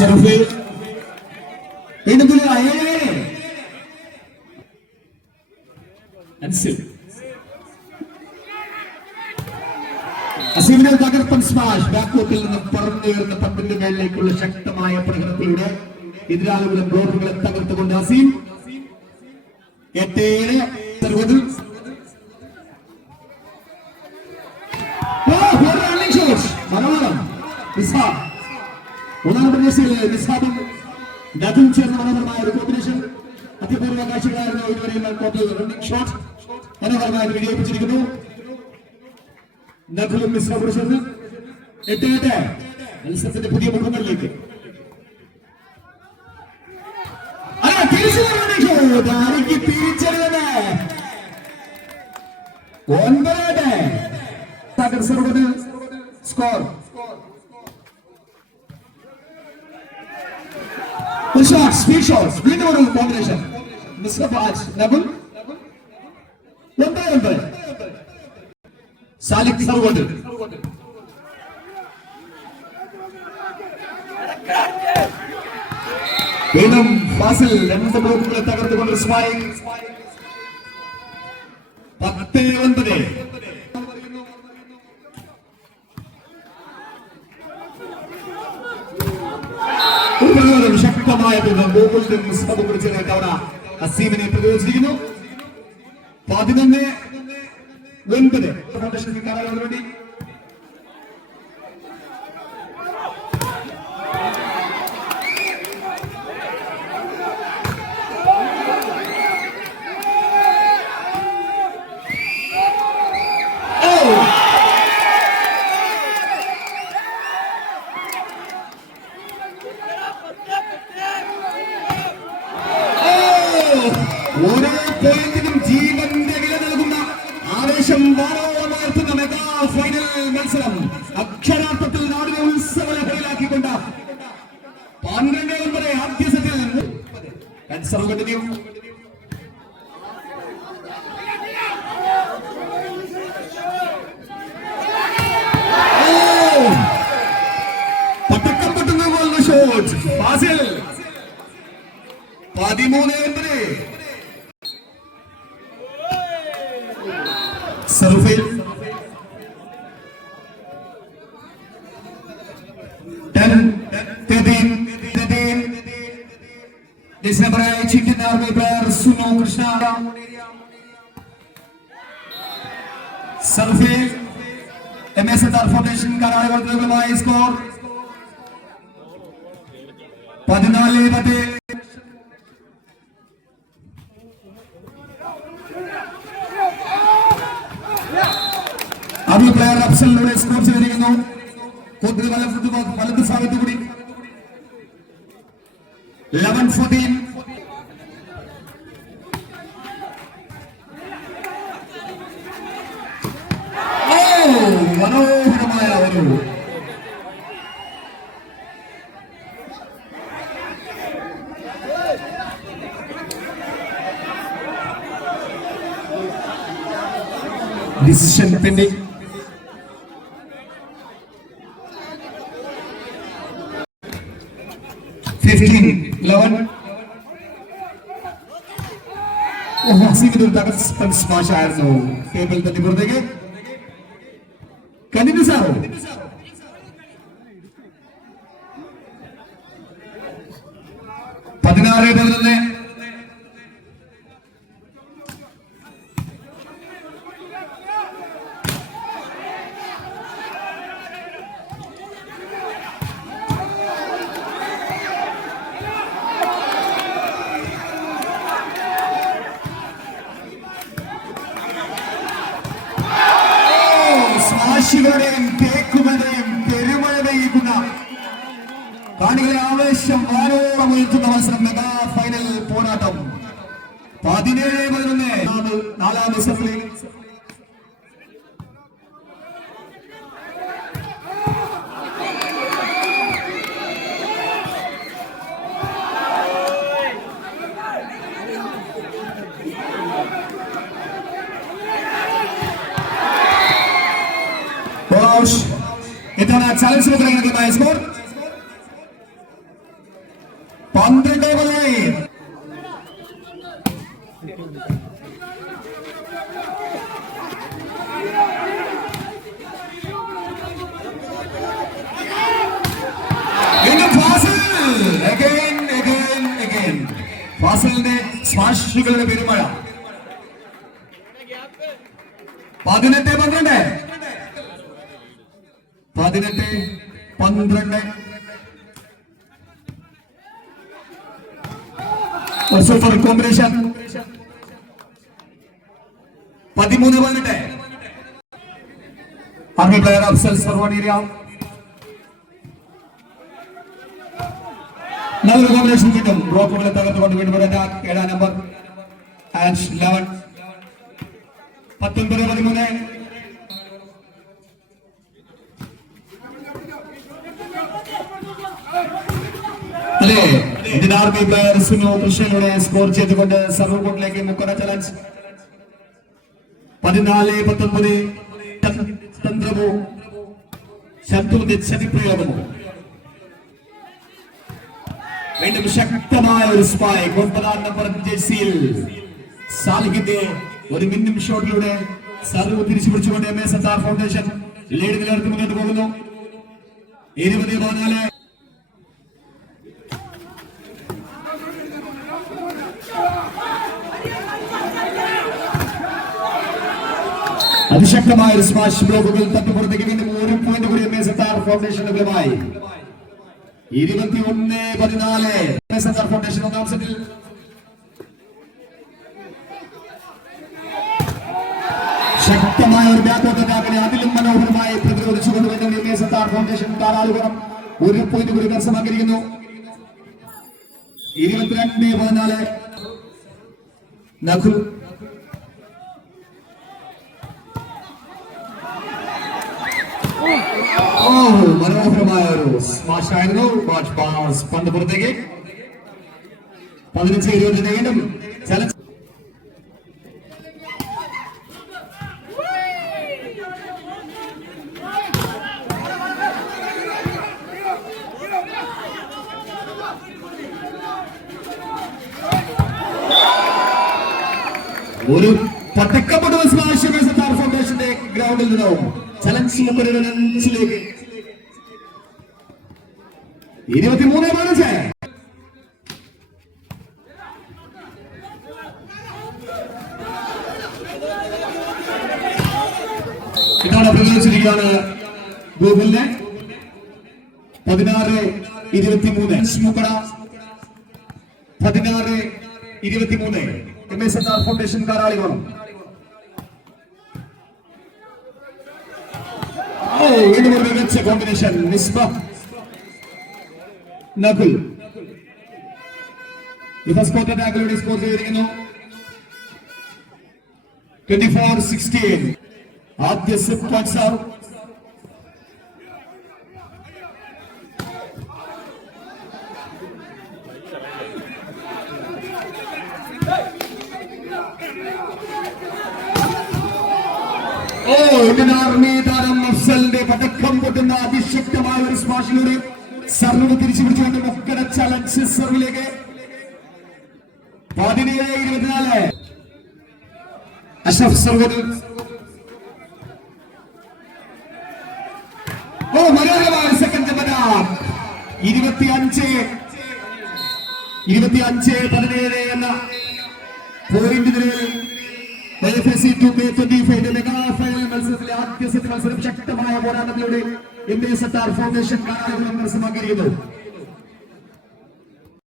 Survey വീണ്ടും അസീമിനെ തകർപ്പൻ smash ബാക്കോട്ടിൽ നിന്ന് പറന്നുയർന്ന പന്തിന്റെ മേലിലേക്കുള്ള ശക്തമായ പ്രകടനത്തിലൂടെ എതിരാളികളുടെ ബ്ലോക്കുകളെ തകർത്തുകൊണ്ട് അസീം 8-7 മനോഹരം മൂന്നാം പ്രദേശിൽ നിസാബും നദും ചേർന്ന മനോഹരമായ ഒരു കോമ്പിനേഷൻ അത്യപൂർവ കാഴ്ചകളായിരുന്നു ഇതുവരെയുള്ള റണ്ണിംഗ് ഷോട്ട് മനോഹരമായിട്ട് വിജയിപ്പിച്ചിരിക്കുന്നു. നദുലും നിസാബും ചേർന്ന് 8-8 മത്സരത്തിന്റെ പുതിയ മുഖങ്ങളിലേക്ക് തിരിച്ചറിയുന്നത് 9 score. Speed shots, winning over combination. Mr. Baj, Nabul. 1-9. Salik Sarwad. Venom Fasil, and the block will attack the spike. 10-9. ശക്തമായ ഗോകുലിന്റെ മുസ്തഫ കുറിച്ച് തവണ അസീമിനെ പ്രതിരോധിച്ചിരിക്കുന്നു. 11-9 ഫൗണ്ടേഷൻ കാണാൻ വേണ്ടി ഓരോ പോയിന്റിനും ജീവന്റെ വില നൽകുന്ന ആവേശം വാനോളമാർത്തുന്ന മെഗാ ഫൈനൽ മത്സരം അക്ഷരാർത്ഥത്തിൽ നാടിനെ ഉത്സവലഹരിയിലാക്കിക്കൊണ്ട് 12 ആദ്യ സെറ്റിൽ കൺസർവേറ്റീവ് പട്ടക്കപ്പെട്ടുന്ന പോലുള്ള shot Fazil 13-9 serve 10-13 December chicken army player Sunu Krishna serve MSR foundation കരാറുകളുമായ സ്കോർ 14-10. ആദ്യ പ്ലെയർ അഫ്സലിലൂടെ സ്കോർ ചെയ്തിരിക്കുന്നു. വലത് ഭാഗത്ത് കൂടി 11-14. മനോഹരമായ ഒരു ഡിസിഷൻ പെൻഡിംഗ്. സ്മാഷായിരുന്നു ടേബിൾ തന്നെ പുറത്തേക്ക്. കണ്ടിന്യൂസ് ആവും. 16-11. സ്മാഷുകളുടെയും തേക്കുകളുടെയും പെരുമഴ പെയ്യുന്ന കാണികളെ ആവേശം വാനോളം ഉയർത്തുന്ന മത്സരം മെഗാ ഫൈനൽ പോരാട്ടം 17-11 നാലാം സെറ്റിൽ ഇതാണ് ചലഞ്ച് സ്കോർ. 12 ഫാസിലിന്റെ സ്മാഷുകളുടെ പെരുമഴ. 18-12 super combination. 13-18 army player Afsal സർവൺ ഏരിയ. നല്ലൊരു കോമ്പിനേഷൻ കിട്ടും. ബ്ലോക്കുകളെ തകർത്തുകൊണ്ട് വീണ്ടും 7 നമ്പർ ആൻഡ് 11 19-13. അതെ, ഇന്ത്യൻ ആർമി പ്ലെയർ സുനോ കൃഷ്ണയുടെ സ്കോർ ചെയ്തുകൊണ്ട് സർവർ കോർട്ടിലേക്ക് മുക്കറ ചലഞ്ച്. 14-19 തന്ത്രമോ ശബ്ദത്തിന്റെ ചതിപ്രയോഗമോ. വീണ്ടും ശക്തമായ ഒരു സ്പൈക്ക്. 9 നമ്പർ ജേഴ്സിയിൽ സാലിഹിന്റെ ഒരു മിന്നും ഷോട്ടിലൂടെ സർവ് തിരിച്ചു പിടിച്ചുകൊണ്ട് MSSR ഫൗണ്ടേഷൻ ലീഡ് നിലനിർത്തി മുന്നോട്ട് പോകുന്നു. 20-14. അതിശക്തമായ ഒരു സ്മാഷ് ബ്ലോക്കുകൾ തട്ടുപുറത്തേക്ക് വീണ്ടും 1 പോയിന്റ് കൂടി MSSR ഫൗണ്ടേഷന്റെ ഫലമായി. 21-14 MSSR ഫൗണ്ടേഷൻ ഒന്നാം സെറ്റിൽ. ശക്തമായ ഒരു ബാക്കൗട്ട് അറ്റാക്കിനെ അതിലും മനോഹരമായി പ്രതിരോധിച്ചുകൊണ്ട് വരുന്ന MSSR ഫൗണ്ടേഷൻ ധാരാളം 1 പോയിന്റ് കൂടി കരസ്ഥമാക്കിയിരിക്കുന്നു. 22-14 നഖുൽ. മനോഹരമായ ഒരു സ്മാഷ് ആയിരുന്നു. പന്ത് പുറത്തേക്ക്. 15-20 വീണ്ടും ചലഞ്ച്. ഒരു പട്ടക്കപ്പെട്ട സ്മാഷ് MSSR ഫൗണ്ടേഷന്റെ ഗ്രൗണ്ടിൽ നിന്നും ചലഞ്ച് 35-15. 23-15. ഇതാണ് പ്രതികരിച്ചിരിക്കുകയാണ് ഗൂഗിളിനെ. 16-23 മുക്കട. 16-23 MSSR ഫൗണ്ടേഷൻ കാരാളികളും. വീണ്ടും ഒരു മികച്ച combination. Nisba Nakul first quarter ടാക്കിലൂടെ സ്കോർ ചെയ്തിരിക്കുന്നു. 24-16 ആദ്യ സെറ്റ് പോയിന്റ്സ് ആവും. ഇന്ത്യൻ ആർമി താരം അഫ്സലിന്റെ പടക്കം പൊട്ടുന്ന അതിശക്തമായ ഒരു സ്മാഷിലൂടെ സർവ് തിരിച്ചു പിടിച്ചുകൊണ്ട് മുക്കട ചലഞ്ച് സർവിലേക്ക്. 17-24 അഷ്റഫ് സർവർ. മനോഹരമായ സെക്കൻഡ് പദ. 25-17 എന്ന പോയിന്റ് നിലയിൽ AFC 2K25 മെഗാ ഫൈനൽ മത്സരത്തിലെ ആദ്യ സെറ്റ് മത്സരം ശക്തമായ പോരാട്ടത്തിലൂടെ MSSR ഫൗണ്ടേഷൻ കാരാളികളും കരസ്ഥമാക്കിയിരിക്കുന്നു.